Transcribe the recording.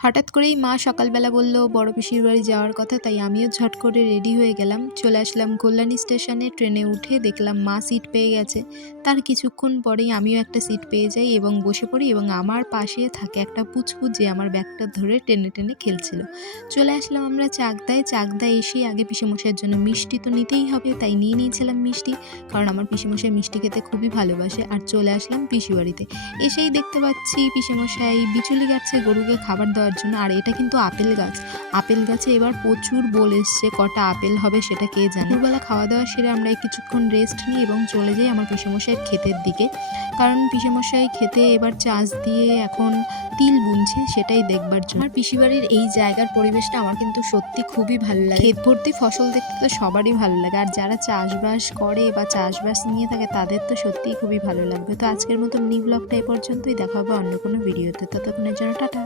হঠাৎ করেই মা সকালবেলা বলল বড় পিসির বাড়ি যাওয়ার কথা, তাই আমিও ঝট করে রেডি হয়ে গেলাম। চলে আসলাম কল্যাণী স্টেশনে। ট্রেনে উঠে দেখলাম মা সিট পেয়ে গেছে। তার কিছুক্ষণ পরেই আমিও একটা সিট পেয়ে যাই এবং বসে পড়ি, এবং আমার পাশে থাকে একটা পুচকু যে আমার ব্যাগটা ধরে টেনে টেনে খেলছিল। চলে আসলাম আমরা চাকদায়। চাকদায় এসে আগে পিসেমশাইয়ের জন্য মিষ্টি তো নিতেই হবে, তাই নিয়ে নিয়েছিলাম মিষ্টি, কারণ আমার পিসেমশাই মিষ্টি খেতে খুবই ভালোবাসে। আর চলে আসলাম পিসি বাড়িতে। এসেই দেখতে পাচ্ছি পিসেমশাই বিচুলি গাছে গরুকে খাবার দেওয়ার জন্য। আর এটা কিন্তু আপেল গাছ। আপেল গাছে এবার প্রচুর বোল এসছে, কটা আপেল হবে সেটা কে জানে। দুপুরবেলা খাওয়া দাওয়া সেরে আমরা কিছুক্ষণ রেস্ট নিই এবং চলে যাই আমার পিসেমশাইয়ের ক্ষেতের দিকে, কারণ পিসেমশাই খেতে এবার চাষ দিয়ে এখন তিল বুনছে, সেটাই দেখবার জন্য। আমার পিসিবাড়ির এই জায়গার পরিবেশটা আমার কিন্তু সত্যি খুবই ভালো লাগে। ক্ষেত ভর্তি ফসল দেখতে তো সবারই ভালো লাগে, আর যারা চাষবাস করে বা চাষবাস নিয়ে থাকে তাদের তো সত্যিই খুবই ভালো লাগবে। তো আজকের মতো মিনি ব্লগটা এ পর্যন্তই। দেখা হবে অন্য কোনো ভিডিওতে। ততক্ষণের জন্য টাটা।